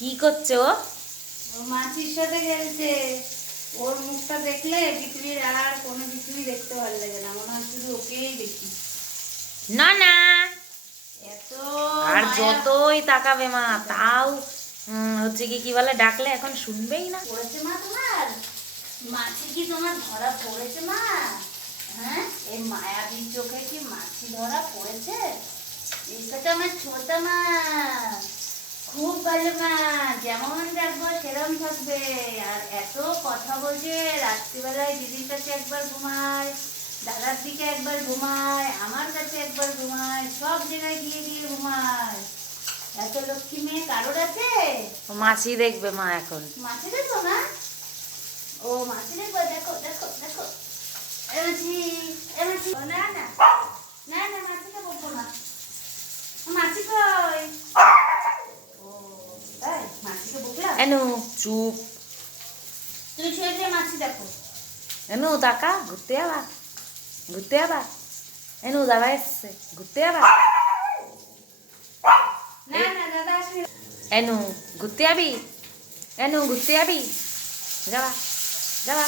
কি করছে ও? ও মাছির সাথে খেলছে। ওর মুখটা দেখলে পৃথিবীর আর কোনো কিছুই দেখতে ভালো লাগে না, মনে হয় শুধু ওকেই দেখি। না না, এত আর মায়া যতই তাকাবে মা তাও হচ্ছে কি কি বলে, ডাকলে এখন শুনবেই না। পড়েছে মা তোমার? মাছি কি তোমার ধরা পড়েছে মা? হ্যাঁ, এই মায়াবীর চোখে কি মাছি ধরা পড়েছে? এটা তো আমার ছোট মা, খুব ভালো মা, যেমন রাখবো সেরম থাকবে। আর এত কথা বলছে, রাত্রিবেলায় দিদির কাছে একবার ঘুমায়, দাদার দিকে একবার ঘুমায়, আমার কাছে একবার ঘুমায়, সব জায়গায় গিয়ে গিয়ে ঘুমায়। এত লক্ষ্মী মেয়ে কারোর আছে? ও মাছি দেখবে মা এখন। মাছি দেখো না? ও মাছি দেখো, দেখো দেখো দেখো। এ মাছি, এ মাছি। ও না না না না, মাছিকে বকবো না। মাছি কই? ও তাই, মাছিকে বকলাম? এনু চুপ। তুমি শুয়ে শুয়ে মাছি দেখো। এনু তাকা, ঘুরতে যাবা, ঘুরতে যাবা। এনু দাদা এসছে, ঘুরতে যাবা। না না, দাদা আসবে। এনু ঘুরতে যাবি, এনু ঘুরতে যাবি, যাবা যাবা।